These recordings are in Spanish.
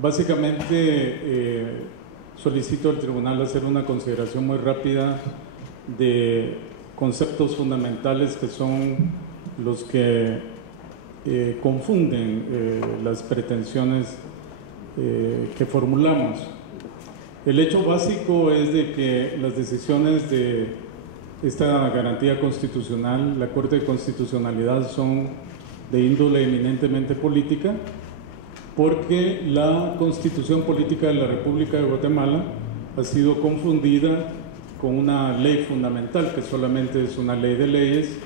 Básicamente solicito al tribunal hacer una consideración muy rápida de conceptos fundamentales que son los que confunden las pretensiones que formulamos. El hecho básico es de que las decisiones de esta garantía constitucional, la Corte de Constitucionalidad, son de índole eminentemente política, porque la Constitución Política de la República de Guatemala ha sido confundida con una ley fundamental, que solamente es una ley de leyes,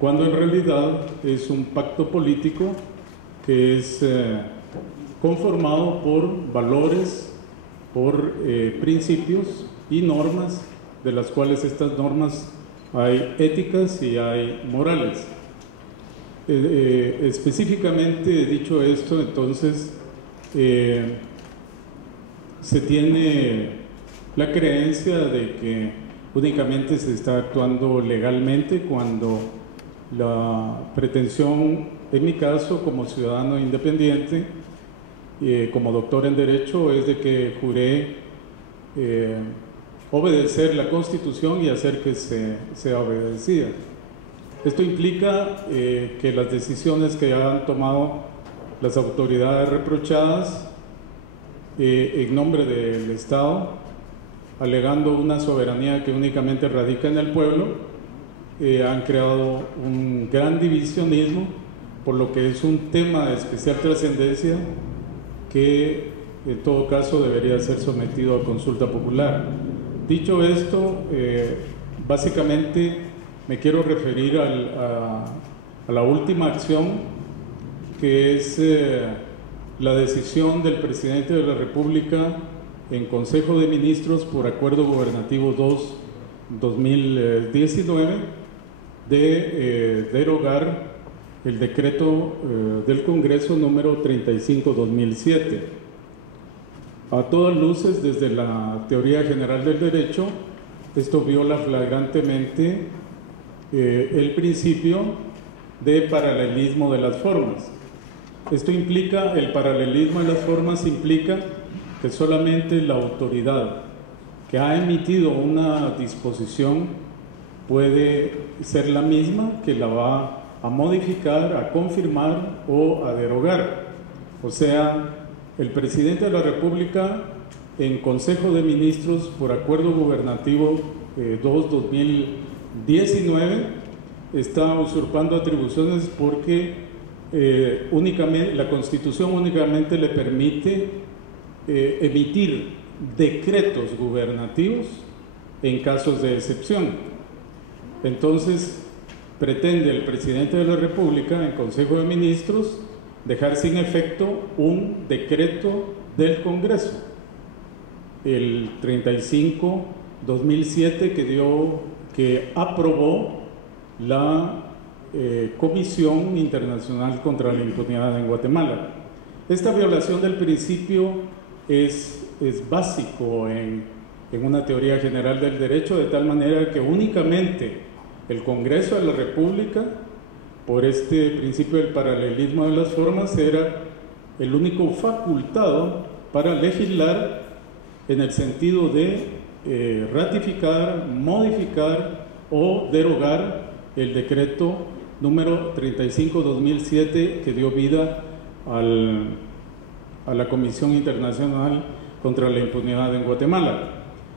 cuando en realidad es un pacto político que es conformado por valores, por principios y normas, de las cuales estas normas hay éticas y hay morales. Específicamente dicho esto, entonces se tiene la creencia de que únicamente se está actuando legalmente cuando la pretensión, en mi caso como ciudadano independiente, como doctor en Derecho, es de que juré obedecer la Constitución y hacer que sea obedecida. Esto implica que las decisiones que han tomado las autoridades reprochadas en nombre del Estado, alegando una soberanía que únicamente radica en el pueblo, han creado un gran divisionismo, por lo que es un tema de especial trascendencia que en todo caso debería ser sometido a consulta popular. Dicho esto, básicamente me quiero referir a la última acción, que es la decisión del presidente de la República en Consejo de Ministros por Acuerdo Gubernativo 2-2019 de derogar el decreto del Congreso número 35-2007. A todas luces, desde la teoría general del derecho, esto viola flagrantemente el principio de paralelismo de las formas. Esto implica, el paralelismo de las formas implica que solamente la autoridad que ha emitido una disposición puede ser la misma que la va a modificar, a confirmar o a derogar. O sea, el presidente de la República en Consejo de Ministros por Acuerdo Gubernativo 2-2019 está usurpando atribuciones porque únicamente, la Constitución únicamente le permite emitir decretos gubernativos en casos de excepción. Entonces, pretende el presidente de la República en Consejo de Ministros dejar sin efecto un decreto del Congreso, el 35-2007, que aprobó la Comisión Internacional contra la Impunidad en Guatemala. Esta violación del principio es básico en una teoría general del derecho, de tal manera que únicamente el Congreso de la República, por este principio del paralelismo de las formas, era el único facultado para legislar en el sentido de ratificar, modificar o derogar el decreto número 35-2007 que dio vida a la Comisión Internacional contra la Impunidad en Guatemala.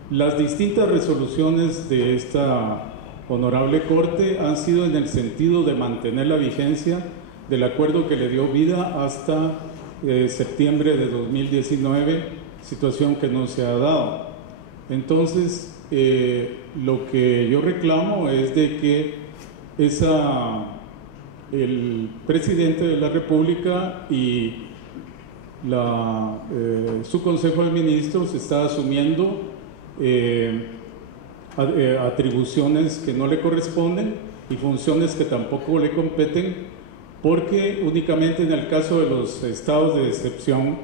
Las distintas resoluciones de esta honorable Corte han sido en el sentido de mantener la vigencia del acuerdo que le dio vida hasta septiembre de 2019, situación que no se ha dado. Entonces, lo que yo reclamo es de que el presidente de la República y su Consejo de Ministros está asumiendo atribuciones que no le corresponden y funciones que tampoco le competen, porque únicamente en el caso de los estados de excepción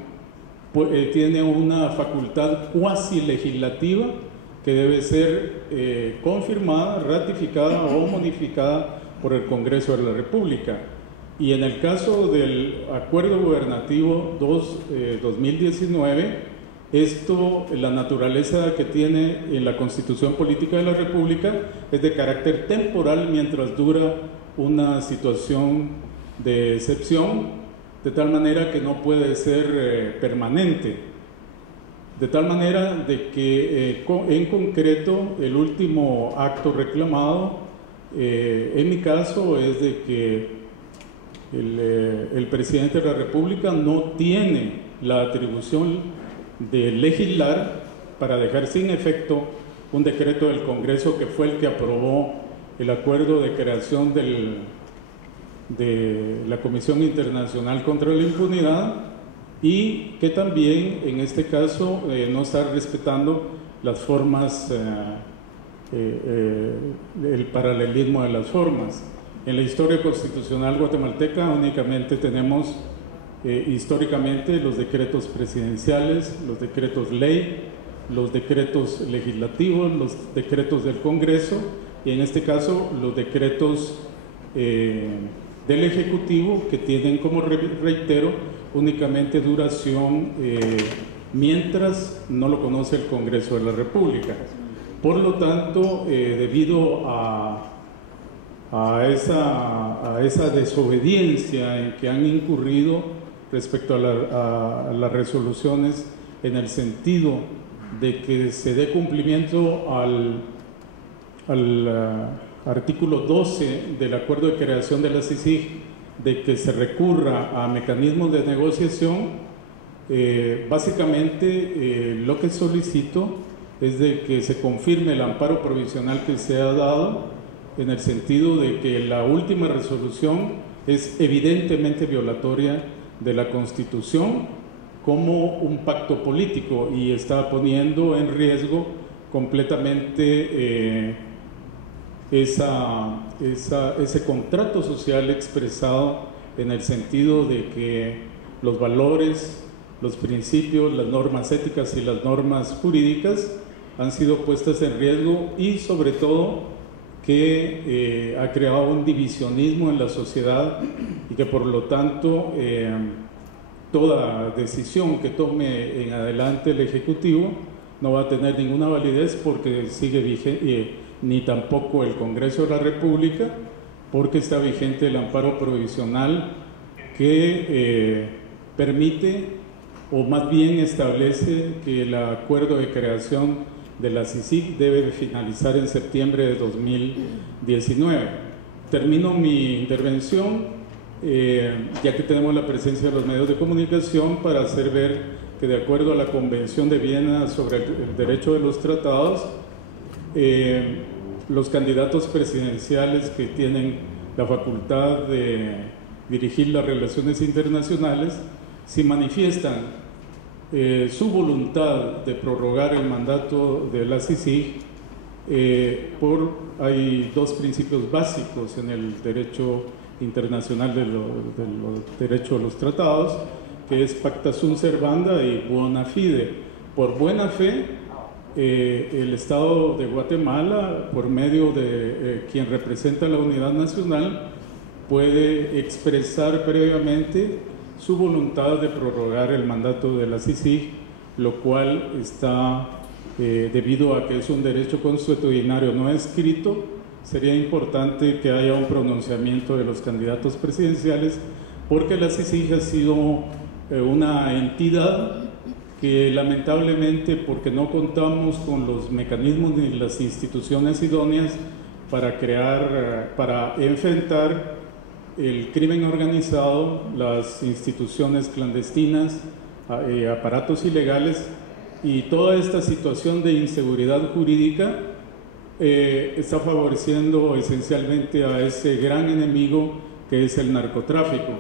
tiene una facultad cuasi legislativa que debe ser confirmada, ratificada o modificada por el Congreso de la República. Y en el caso del Acuerdo Gubernativo 2019, la naturaleza que tiene en la Constitución Política de la República es de carácter temporal mientras dura una situación de excepción, de tal manera que no puede ser permanente. De tal manera de que en concreto el último acto reclamado, en mi caso, es de que el presidente de la República no tiene la atribución de legislar para dejar sin efecto un decreto del Congreso que fue el que aprobó el acuerdo de creación de la Comisión Internacional contra la Impunidad, y que también en este caso no está respetando las formas, el paralelismo de las formas. En la historia constitucional guatemalteca únicamente tenemos históricamente los decretos presidenciales, los decretos ley, los decretos legislativos, los decretos del Congreso y en este caso los decretos del Ejecutivo, que tienen, como reitero, únicamente duración mientras no lo conoce el Congreso de la República. Por lo tanto, debido a esa desobediencia en que han incurrido respecto a las resoluciones, en el sentido de que se dé cumplimiento al artículo 12 del acuerdo de creación de la CICIG, de que se recurra a mecanismos de negociación, básicamente lo que solicito es de que se confirme el amparo provisional que se ha dado, en el sentido de que la última resolución es evidentemente violatoria de la Constitución como un pacto político y está poniendo en riesgo completamente ese contrato social expresado, en el sentido de que los valores, los principios, las normas éticas y las normas jurídicas han sido puestas en riesgo, y sobre todo que ha creado un divisionismo en la sociedad, y que por lo tanto toda decisión que tome en adelante el Ejecutivo no va a tener ninguna validez, porque sigue vigente, ni tampoco el Congreso de la República, porque está vigente el amparo provisional que permite, o más bien establece, que el acuerdo de creación de la CICIG debe finalizar en septiembre de 2019. Termino mi intervención, ya que tenemos la presencia de los medios de comunicación, para hacer ver que, de acuerdo a la Convención de Viena sobre el derecho de los tratados, los candidatos presidenciales que tienen la facultad de dirigir las relaciones internacionales, si manifiestan su voluntad de prorrogar el mandato de la CICIG, hay dos principios básicos en el derecho internacional del derecho de los tratados, que es pacta sunt servanda y bona fide. Por buena fe, el Estado de Guatemala, por medio de quien representa la unidad nacional, puede expresar previamente su voluntad de prorrogar el mandato de la CICIG, lo cual está, debido a que es un derecho consuetudinario no escrito, sería importante que haya un pronunciamiento de los candidatos presidenciales, porque la CICIG ha sido una entidad que, lamentablemente, porque no contamos con los mecanismos ni las instituciones idóneas para enfrentar el crimen organizado, las instituciones clandestinas, aparatos ilegales y toda esta situación de inseguridad jurídica, está favoreciendo esencialmente a ese gran enemigo que es el narcotráfico.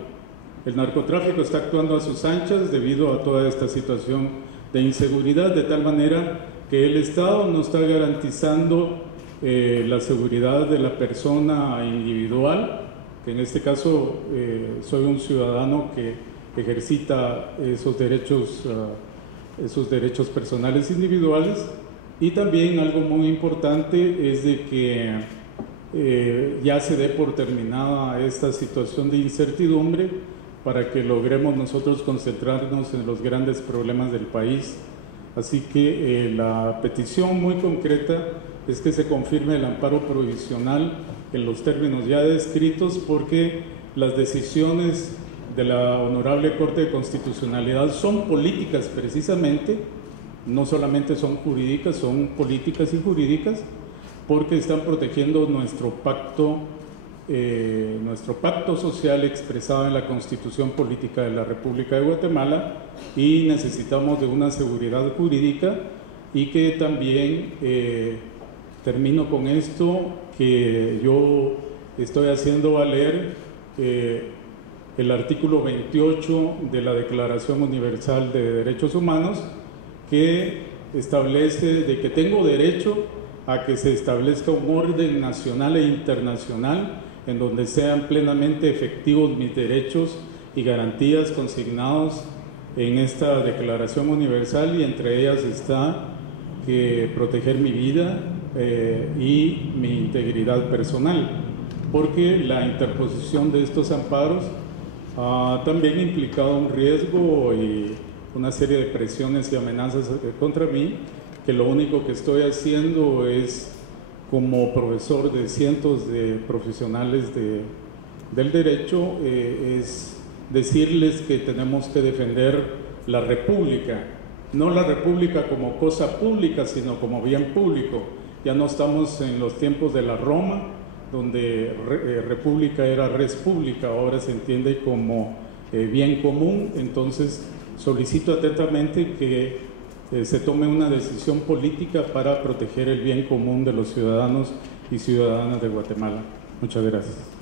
El narcotráfico está actuando a sus anchas debido a toda esta situación de inseguridad, de tal manera que el Estado no está garantizando la seguridad de la persona individual, que en este caso soy un ciudadano que ejercita esos derechos personales individuales. Y también algo muy importante es de que ya se dé por terminada esta situación de incertidumbre para que logremos nosotros concentrarnos en los grandes problemas del país. Así que la petición muy concreta es que se confirme el amparo provisional en los términos ya descritos, porque las decisiones de la Honorable Corte de Constitucionalidad son políticas precisamente, no solamente son jurídicas, son políticas y jurídicas, porque están protegiendo nuestro pacto social expresado en la Constitución Política de la República de Guatemala, y necesitamos de una seguridad jurídica. Y que también termino con esto, que yo estoy haciendo valer el artículo 28 de la Declaración Universal de Derechos Humanos, que establece de que tengo derecho a que se establezca un orden nacional e internacional en donde sean plenamente efectivos mis derechos y garantías consignados en esta Declaración Universal, y entre ellas está que proteger mi vida y mi integridad personal, porque la interposición de estos amparos ha también implicado un riesgo y una serie de presiones y amenazas contra mí, que lo único que estoy haciendo es, como profesor de cientos de profesionales del derecho, es decirles que tenemos que defender la República, no la República como cosa pública, sino como bien público. Ya no estamos en los tiempos de la Roma, donde República era res pública, ahora se entiende como bien común. Entonces solicito atentamente que se tome una decisión política para proteger el bien común de los ciudadanos y ciudadanas de Guatemala. Muchas gracias.